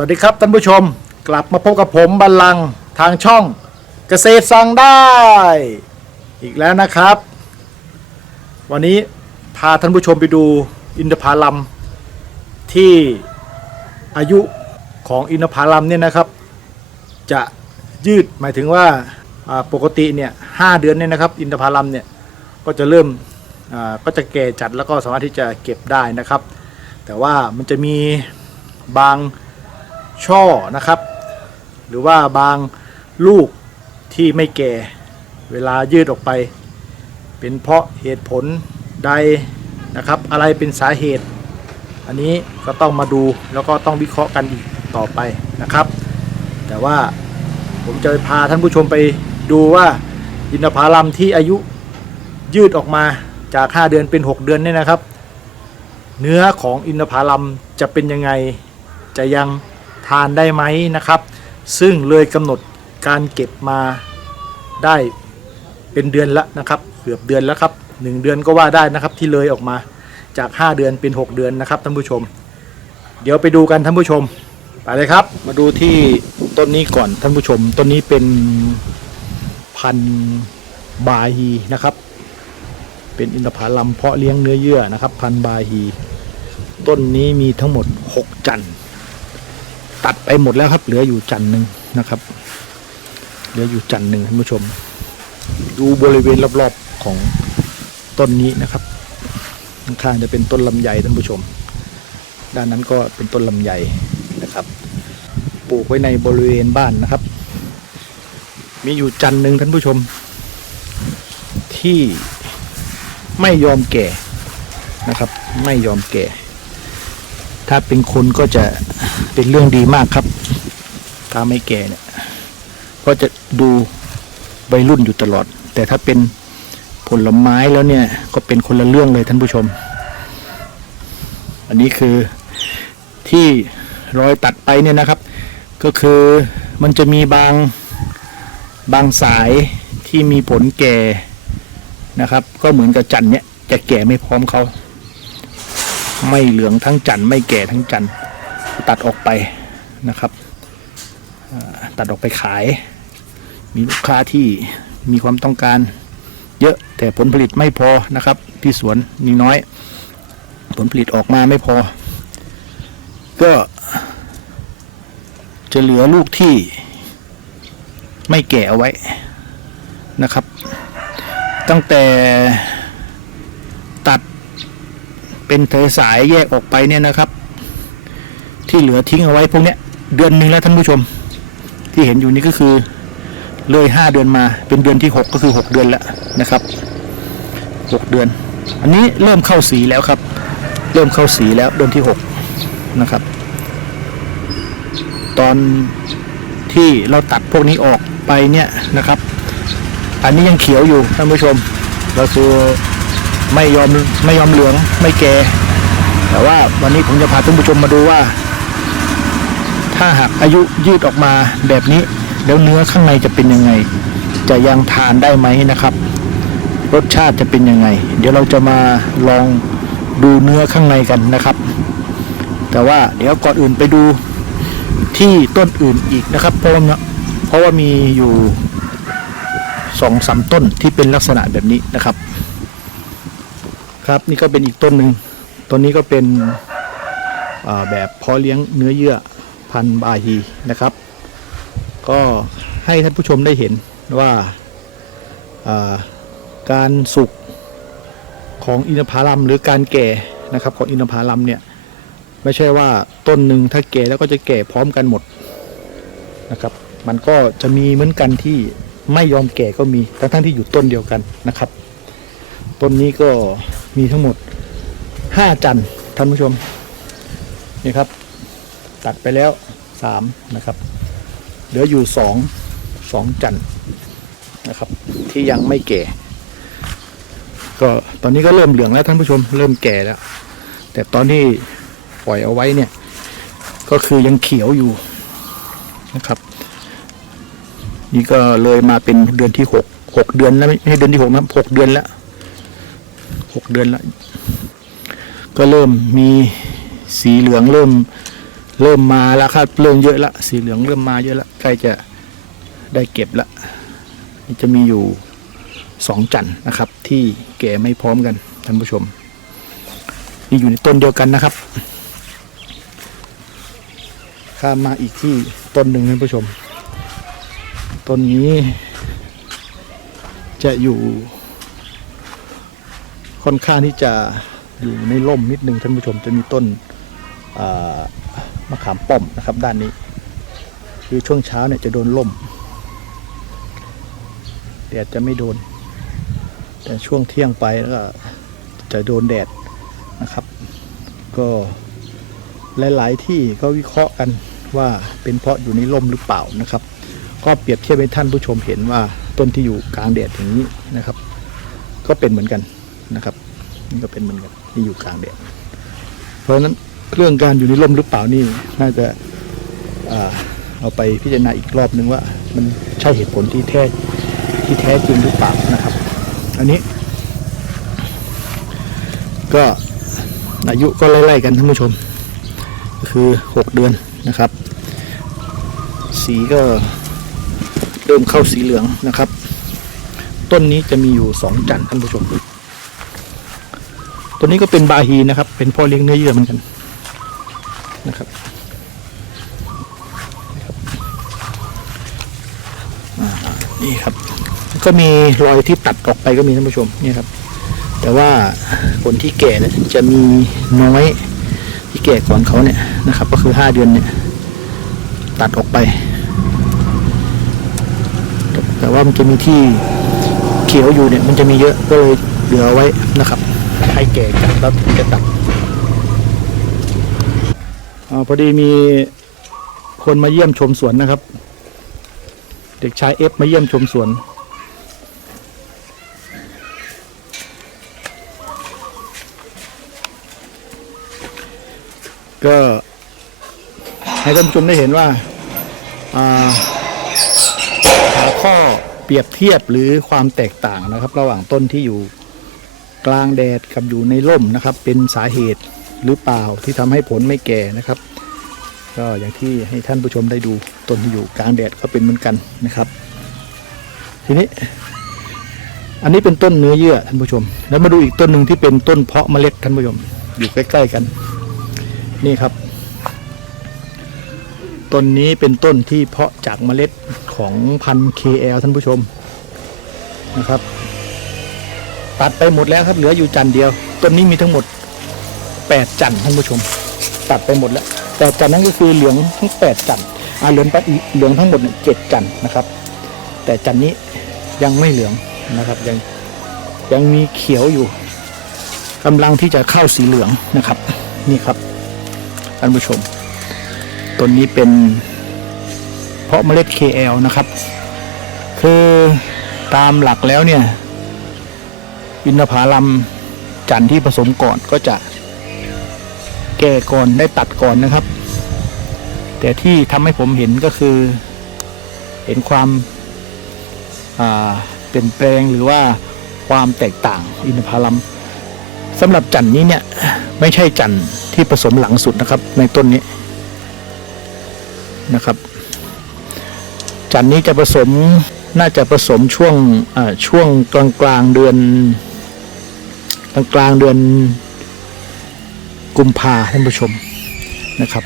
สวัสดีครับท่านผู้ชมกลับมาพบกับผมบัลลังก์ทางช่องเกษตรสั่งได้ อีกแล้วนะครับ วันนี้พาท่านผู้ชมไปดูอินทผลัมที่อายุของอินทผลัมเนี่ยนะครับ จะยืดหมายถึงว่าปกติเนี่ยห้าเดือนเนี่ยนะครับ อินทผลัมเนี่ยก็จะเริ่มก็จะแก่จัดแล้วก็สามารถที่จะเก็บได้นะครับ แต่ว่ามันจะมีบาง ช่อนะครับ หรือว่าบางลูกที่ไม่แก่เวลายืดออกไป เป็นเพราะเหตุผลใดนะครับ อะไรเป็นสาเหตุ อันนี้ก็ต้องมาดูแล้วก็ต้องวิเคราะห์กันอีกต่อไปนะครับ แต่ว่าผมจะพาท่านผู้ชมไปดูว่าอินทผลัมที่อายุยืดออกมาจาก 5 เดือนเป็น 6 เดือนเนี่ยนะครับ เนื้อของอินทผลัมจะเป็นยังไงจะยัง ทานได้ไหมนะครับ ซึ่งเลยกำหนดการเก็บมาได้เป็นเดือนละนะครับเกือบเดือนแล้วครับหนึ่งเดือนก็ว่าได้นะครับที่เลยออกมาจาก 5 เดือนเป็น 6 เดือนนะครับท่านผู้ชม เดี๋ยวไปดูกันท่านผู้ชมไปเลยครับ มาดูที่ต้นนี้ก่อนท่านผู้ชมต้นนี้เป็นพันธุ์บาฮีนะครับ เป็นอินทผลัมเพาะเลี้ยงเนื้อเยื่อนะครับ พันธุ์บาฮี ต้นนี้มีทั้งหมด 6 จันทร์ ตัดไปหมดแล้วครับ เหลืออยู่จันทร์หนึ่งนะครับ เหลืออยู่จันทร์หนึ่งท่านผู้ชม ดูบริเวณรอบๆของต้นนี้นะครับข้างๆจะเป็นต้นลำไยท่านผู้ชม ด้านนั้นก็เป็นต้นลำไยนะครับ ปลูกไว้ในบริเวณบ้านนะครับ มีอยู่จันทร์หนึ่งท่านผู้ชม ที่ไม่ยอมแก่นะครับ ไม่ยอมแก่ ถ้าเป็นคนก็จะ เป็นเรื่องดีมากครับ ถ้าไม่แก่เนี่ยก็จะดูวัยรุ่นอยู่ตลอด แต่ถ้าเป็นผลไม้แล้วเนี่ย ก็เป็นคนละเรื่องเลยท่านผู้ชม อันนี้คือที่รอยตัดไปเนี่ยนะครับ ก็คือมันจะมีบางบางสายที่มีผลแก่นะครับ ก็เหมือนกับจันทร์เนี่ยจะแก่ไม่พร้อมเขา ไม่เหลืองทั้งจันทร์ไม่แก่ทั้งจันทร์ ตัดออกไปนะครับตัดออกไปขาย มีลูกค้าที่มีความต้องการเยอะแต่ผลผลิตไม่พอนะครับ ที่สวนนี่น้อย ผลผลิตออกมาไม่พอ ก็จะเหลือลูกที่ไม่แก่เอาไว้นะครับ ตั้งแต่ตัดเป็นเธอสายแยกออกไปเนี่ยนะครับ ที่เหลือทิ้งเอาไว้พวกเนี้ยเดือนหนึ่งแล้วท่านผู้ชม ที่เห็นอยู่นี่ก็คือ เลยห้าเดือนมาเป็นเดือนที่หกก็คือหกเดือนแล้วนะครับหกเดือน อันนี้เริ่มเข้าสีแล้วครับ เริ่มเข้าสีแล้วเดือนที่หกนะครับ ตอนที่เราตัดพวกนี้ออกไปเนี่ยนะครับ อันนี้ยังเขียวอยู่ท่านผู้ชมก็คือไม่ยอมไม่ยอมเหลืองไม่แก่แต่ว่าวันนี้ผมจะพาท่านผู้ชมมาดูว่า ถ้าหากอายุยืดออกมาแบบนี้ แล้วเนื้อข้างในจะเป็นยังไง จะยังทานได้ไหมนะครับ รสชาติจะเป็นยังไง เดี๋ยวเราจะมาลองดูเนื้อข้างในกันนะครับ แต่ว่าเดี๋ยวก่อนอื่นไปดูที่ต้นอื่นอีกนะครับ เพราะว่าเพราะว่ามีอยู่สองสามต้นที่เป็นลักษณะแบบนี้นะครับ ครับนี่ก็เป็นอีกต้นหนึ่งต้นนี้ก็เป็นแบบเพาะเลี้ยงเนื้อเยื่อ พันบาฮีนะครับ ก็ให้ท่านผู้ชมได้เห็นว่าาการสุกของอินทผลัมหรือการแก่นะครับของอินทผลัมเนี่ยไม่ใช่ว่าต้นหนึ่งถ้าแก่แล้วก็จะแก่พร้อมกันหมดนะครับ มันก็จะมีเหมือนกันที่ไม่ยอมแก่ก็มีทั้งทั้งที่อยู่ต้นเดียวกันนะครับ ต้นนี้ก็มีทั้งหมดห้าจันทร์ท่านผู้ชมนี่ครับ ตัดไปแล้วสามนะครับ เหลืออยู่สองสองจันทร์นะครับ ที่ยังไม่แก่ ก็ตอนนี้ก็เริ่มเหลืองแล้วท่านผู้ชมเริ่มแก่แล้ว แต่ตอนที่ปล่อยเอาไว้เนี่ย ก็คือยังเขียวอยู่นะครับ นี่ก็เลยมาเป็นเดือนที่หกหกเดือนแล้วไม่ใช่เดือนที่หกนะหกเดือนแล้วหกเดือนแล้วก็เริ่มมีสีเหลืองเริ่ม เริ่มมาแล้วครับเริ่มเยอะละสีเหลืองเริ่มมาเยอะละใกล้จะได้เก็บละจะมีอยู่สองจันทร์นะครับ ที่แก่ไม่พร้อมกันท่านผู้ชมนี่อยู่ในต้นเดียวกันนะครับ ข้ามมาอีกที่ต้นหนึ่งท่านผู้ชม ต้นนี้ จะอยู่ ค่อนข้างที่จะอยู่ในร่มนิดนึงท่านผู้ชมจะมีต้นอ่า มะขามป้อมนะครับ ด้านนี้ คือช่วงเช้าเนี่ยจะโดนร่มแดดจะไม่โดน แต่ช่วงเที่ยงไปแล้วก็จะโดนแดดนะครับ ก็หลาย ๆ ที่ก็วิเคราะห์กันว่าเป็นเพราะอยู่ในร่มหรือเปล่านะครับ ก็เปรียบเทียบให้ท่านผู้ชมเห็นว่าต้นที่อยู่กลางแดดอย่างนี้นะครับ ก็เป็นเหมือนกันนะครับนี่ก็เป็นเหมือนกันที่อยู่กลางแดดเพราะฉะนั้น เรื่องการอยู่ในร่มหรือเปล่านี่น่าจะเอาไปพิจารณาอีกรอบนึงว่า มันใช่เหตุผลที่แท้ที่แท้จริงหรือเปล่านะครับ อันนี้ ก็อายุก็ไล่ๆกันท่านผู้ชม ก็คือ 6 เดือนนะครับ สีก็เริ่มเข้าสีเหลืองนะครับ ต้นนี้จะมีอยู่สองจันท่านผู้ชม ตัวนี้ก็เป็นบาฮีนะครับ เป็นพ่อเลี้ยงเนื้อเยื่อเหมือนกัน นะครับนี่ครับ ก็มีรอยที่ตัดออกไปก็มีท่านผู้ชมนี่ครับ แต่ว่าคนที่แก่เนี่ยจะมีน้อยที่แก่ก่อนเขาเนี่ยนะครับ ก็คือห้าเดือนเนี่ย ตัดออกไป แต่ว่ามันจะมีที่เขียวอยู่เนี่ย มันจะมีเยอะก็เลยเหลือไว้นะครับ ให้แก่กันแล้วจะตัด อพอดีมีคนมาเยี่ยมชมสวนนะครับ เด็กชายเอฟมาเยี่ยมชมสวน ก็ให้ท่านผู้ชมได้เห็นว่าหาข้อเปรียบเทียบหรือความแตกต่างนะครับ ระหว่างต้นที่อยู่กลางแดดกับอยู่ในร่มนะครับ เป็นสาเหตุ หรือเปล่าที่ทำให้ผลไม่แก่นะครับ ก็อย่างที่ให้ท่านผู้ชมได้ดูต้นที่อยู่กลางแดดก็เป็นเหมือนกันนะครับ ทีนี้ อันนี้เป็นต้นเนื้อเยื่อท่านผู้ชม แล้วมาดูอีกต้นหนึ่งที่เป็นต้นเพาะเมล็ดท่านผู้ชม อยู่ใกล้ๆกัน นี่ครับต้นนี้เป็นต้นที่เพาะจากเมล็ดของพันธุ์ KL ท่านผู้ชมนะครับ ตัดไปหมดแล้วครับเหลืออยู่จันทร์เดียว ต้นนี้มีทั้งหมด 8จันท่านผู้ชม ตัดไปหมดแล้วแต่จันนั้นก็คือเหลืองทั้ง8จันอ่าเหลืองไปเหลืองทั้งหมดเจ็ดจันนะครับ แต่จันนี้ยังไม่เหลืองนะครับยังยังมีเขียวอยู่กำลังที่จะเข้าสีเหลืองนะครับ นี่ครับท่านผู้ชมต้นนี้เป็นเพาะเมล็ด KL นะครับ คือตามหลักแล้วเนี่ย อินทผลัมจันที่ผสมก่อนก็จะ แก่ก่อนได้ตัดก่อนนะครับ แต่ที่ทำให้ผมเห็นก็คือ เห็นความเปลี่ยนแปลงหรือว่าความแตกต่างอินทผลัมสำหรับจันทนี้เนี่ย ไม่ใช่จันทร์ที่ผสมหลังสุดนะครับ ในต้นนี้นะครับ จันทร์นี้จะผสมน่าจะผสมช่วงช่วงกลางกลางเดือน กลางกลางเดือน กุมภาท่านผู้ชมนะครับ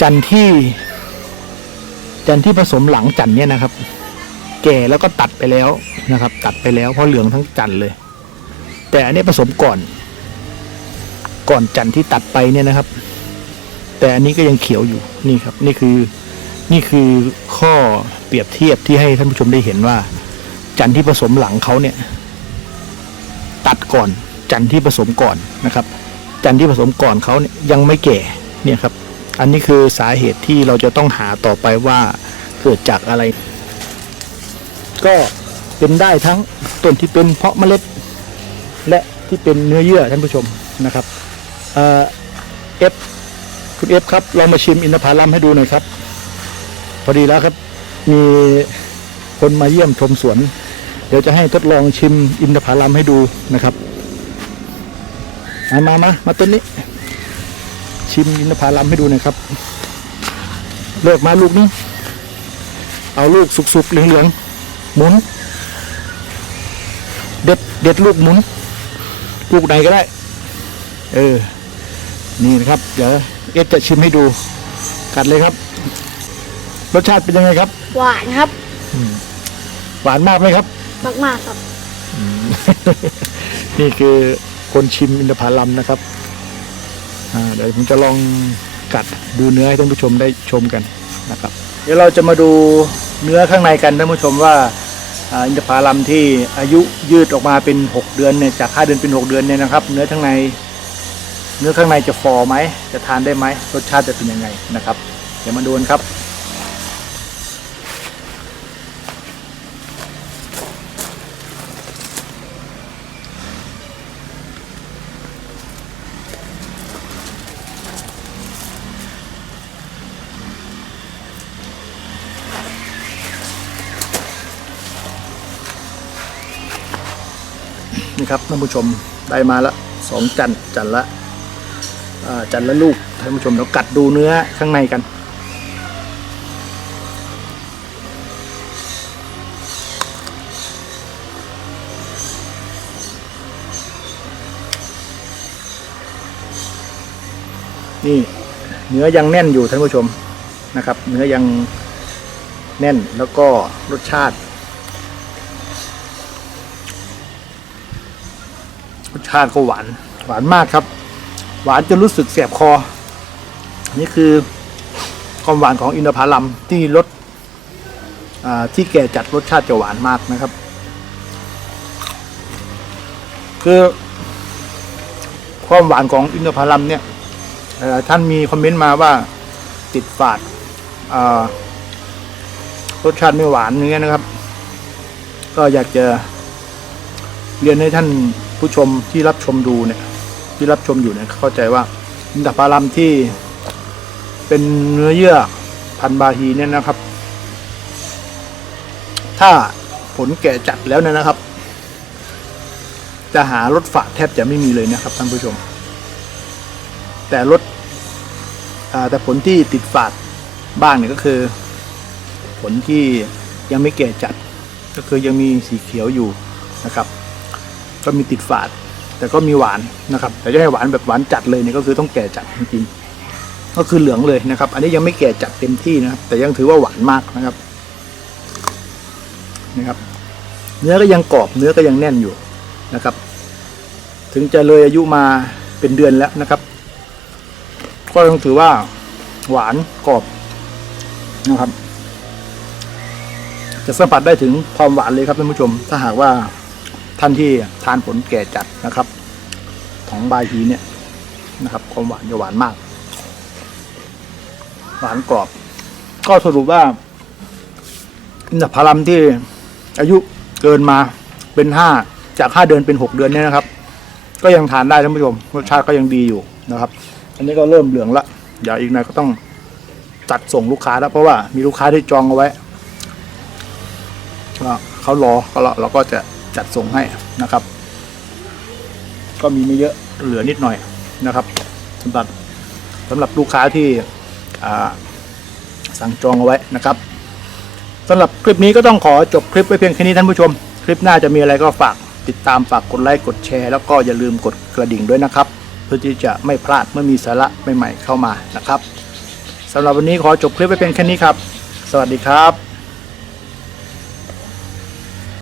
จันที่ จันที่ผสมหลังจันเนี่ยนะครับ แก่แล้วก็ตัดไปแล้วนะครับ ตัดไปแล้วเพราะเหลืองทั้งจันเลย แต่อันนี้ผสมก่อน ก่อนจันที่ตัดไปเนี่ยนะครับ แต่อันนี้ก็ยังเขียวอยู่นี่ครับ นี่คือนี่คือข้อเปรียบเทียบที่ให้ท่านผู้ชมได้เห็นว่า จันที่ผสมหลังเขาเนี่ย ตัดก่อนจันที่ผสมก่อนนะครับ จันทร์ที่ผสมก่อนเขาเนี่ยยังไม่แก่เนี่ยครับ อันนี้คือสาเหตุที่เราจะต้องหาต่อไปว่าเกิดจากอะไร ก็เป็นได้ทั้งต้นที่เป็นเพาะเมล็ด และที่เป็นเนื้อเยื่อท่านผู้ชมนะครับเอ่อฟคุณเอฟครับลองมาชิมอินทผลัมให้ดูหน่อยครับ พอดีแล้วครับ มีคนมาเยี่ยมชมสวน เดี๋ยวจะให้ทดลองชิมอินทผลัมให้ดูนะครับ มามามามาต้นนี้ ชิมอินทผลัมให้ดูหน่อยครับ เลือกมาลูกนึงเอาลูกสุกๆเหลืองๆหมุน เด็ดเด็ดลูกหมุน ลูกไหนก็ได้ เออ นี่นะครับ เดี๋ยวเอสจะชิมให้ดู กัดเลยครับ รสชาติเป็นยังไงครับ หวานครับ หวานมากไหมครับ มากๆครับ นี่คือ คนชิมอินทผลัมนะครับเดี๋ยวผมจะลองกัดดูเนื้อให้ท่านผู้ชมได้ชมกันนะครับ เดี๋ยวเราจะมาดูเนื้อข้างในกันท่านผู้ชมว่าอ่าอินทผลัมที่อายุยืดออกมาเป็น 6 เดือนเนี่ยจาก 5 เดือนเป็น 6 เดือนเนี่ยนะครับ เนื้อข้างใน เนื้อข้างในจะฟอไหมจะทานได้ไหมรสชาติจะเป็นยังไงนะครับ เดี๋ยวมาดูกันครับ นี่ครับท่านผู้ชมได้มาละสองจันจันละจันละลูกท่านผู้ชมเรากัดดูเนื้อข้างในกัน นี่เนื้อยังแน่นอยู่ท่านผู้ชมนะครับ เนื้อยังแน่นแล้วก็รสชาติ รสชาติก็หวานหวานมากครับ หวานจนรู้สึกแสบคอ นี่คือความหวานของอินทผลัมที่รสที่แก่จัดรสชาติจะหวานมากนะครับ คือความหวานของอินทผลัมเนี่ยท่านมีคอมเมนต์มาว่าติดฝาดรสชาติไม่หวานอย่างเงี้ยนะครับ ก็อยากจะเรียนให้ท่าน ผู้ชมที่รับชมดูเนี่ย ที่รับชมอยู่เนี่ยเข้าใจว่าอินทผลัมที่เป็นเนื้อเยื่อพันบาฮีเนี่ยนะครับ ถ้าผลแก่จัดแล้วเนี่ยนะครับ จะหารสฝาดแทบจะไม่มีเลยนะครับท่านผู้ชม แต่รสอ่าแต่ผลที่ติดฝาดบ้างเนี่ยก็คือ ผลที่ยังไม่แก่จัด ก็คือยังมีสีเขียวอยู่นะครับ ก็มีติดฝาด แต่ก็มีหวานนะครับ แต่จะให้หวานแบบหวานจัดเลยเนี่ยก็คือต้องแก่จัดจริงๆก็คือเหลืองเลยนะครับ อันนี้ยังไม่แก่จัดเต็มที่นะครับ แต่ยังถือว่าหวานมากนะครับนะครับ เนื้อก็ยังกรอบเนื้อก็ยังแน่นอยู่นะครับ ถึงจะเลยอายุมาเป็นเดือนแล้วนะครับ ก็ต้องถือว่าหวานกรอบนะครับ จะสัมผัสได้ถึงความหวานเลยครับท่านผู้ชม ถ้าหากว่า ท่านที่ทานผลแก่จัดนะครับ ของบาฮีเนี่ยนะครับความหวานจะหวานมาก หวานกรอบ ก็สรุปว่าอินทผลัมที่อายุเกินมาเป็นห้าจากห้าเดือนเป็นหกเดือนเนี่ยนะครับ ก็ยังทานได้ท่านผู้ชมรสชาติก็ยังดีอยู่นะครับ อันนี้ก็เริ่มเหลืองละเดี๋ยวอีกหน่อยก็ต้องจัดส่งลูกค้าแล้วเพราะว่ามีลูกค้าที่จองเอาไว้เขารอเราเราก็จะ จัดส่งให้นะครับ ก็มีไม่เยอะเหลือนิดหน่อยนะครับสำหรับสำหรับลูกค้าที่สั่งจองเอาไว้นะครับสำหรับคลิปนี้ก็ต้องขอจบคลิปไว้เพียงแค่นี้ท่านผู้ชม คลิปหน้าจะมีอะไรก็ฝากติดตามฝากกดไลค์กดแชร์ แล้วก็อย่าลืมกดกระดิ่งด้วยนะครับ เพื่อที่จะไม่พลาดเมื่อมีสาระใหม่ๆเข้ามานะครับสำหรับวันนี้ขอจบคลิปไว้เพียงแค่นี้ครับ สวัสดีครับ